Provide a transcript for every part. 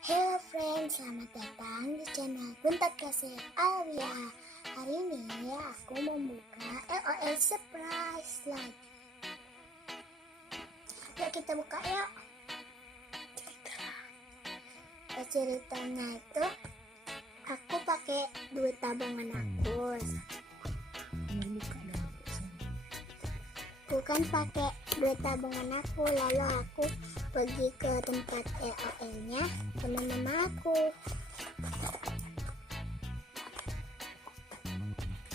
Hello friends, selamat datang di channel Buntat Kasih Alvia. Hari ini aku membuka LOL surprise lagi. Yuk kita buka yuk. Ceritanya itu aku pakai duit tabungan aku. Bukan pakai duit tabungan aku, lalu aku pergi ke tempat LOL-nya teman mama aku.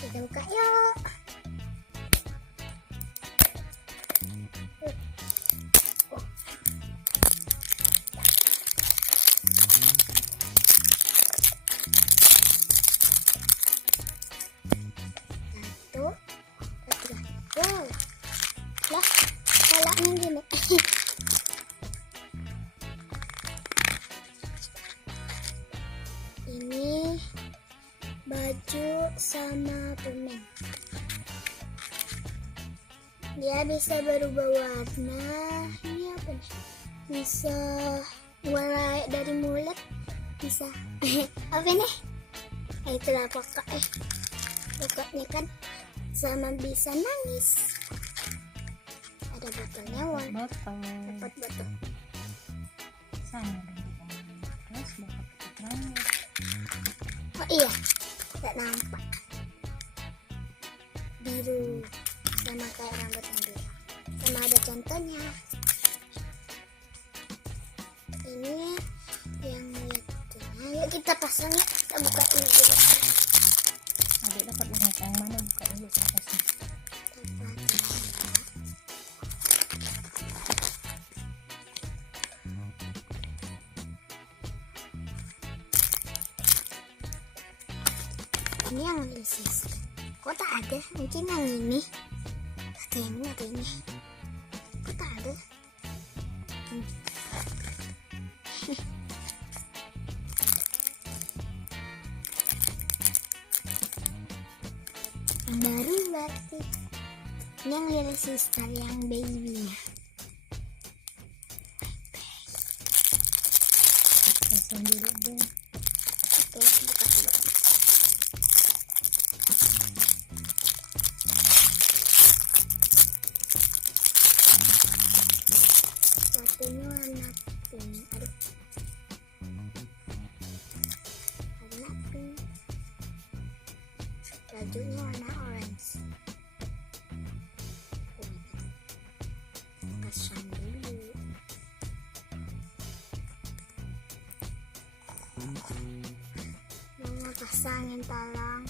Kita buka yuk. Satu, tiga. Wow. Lah, kolaknya gini. Ini baju sama permen. Dia bisa berubah warna. Ini apa nih? Bisa mulai dari mulut. Bisa. Apa nih? Itulah pokoknya kan sama bisa nangis. Ada botolnya, dapat botol. Sama dengan terus dapat keterangan. Oh iya, tidak nampak. Biru, sama kayak rambut yang biru. Sama ada contohnya. Ini yang lihatnya. Yuk kita pasang ya. Kita buka ini dulu. Adik dapat boneka yang mana, buka dulu kertasnya. Ini yang lisis. Kok tak ada? Mungkin yang ini. Atau yang ini atau ini. Kok tak ada? Yang baru berarti. Ini yang Little Sister yang baby-nya. Pasang dulu deh. Itu buka dulu. Satunya warna pink. Aduh. Warna pink. Bajunya warna orange. Pasang dulu. Mama pasangin tolong.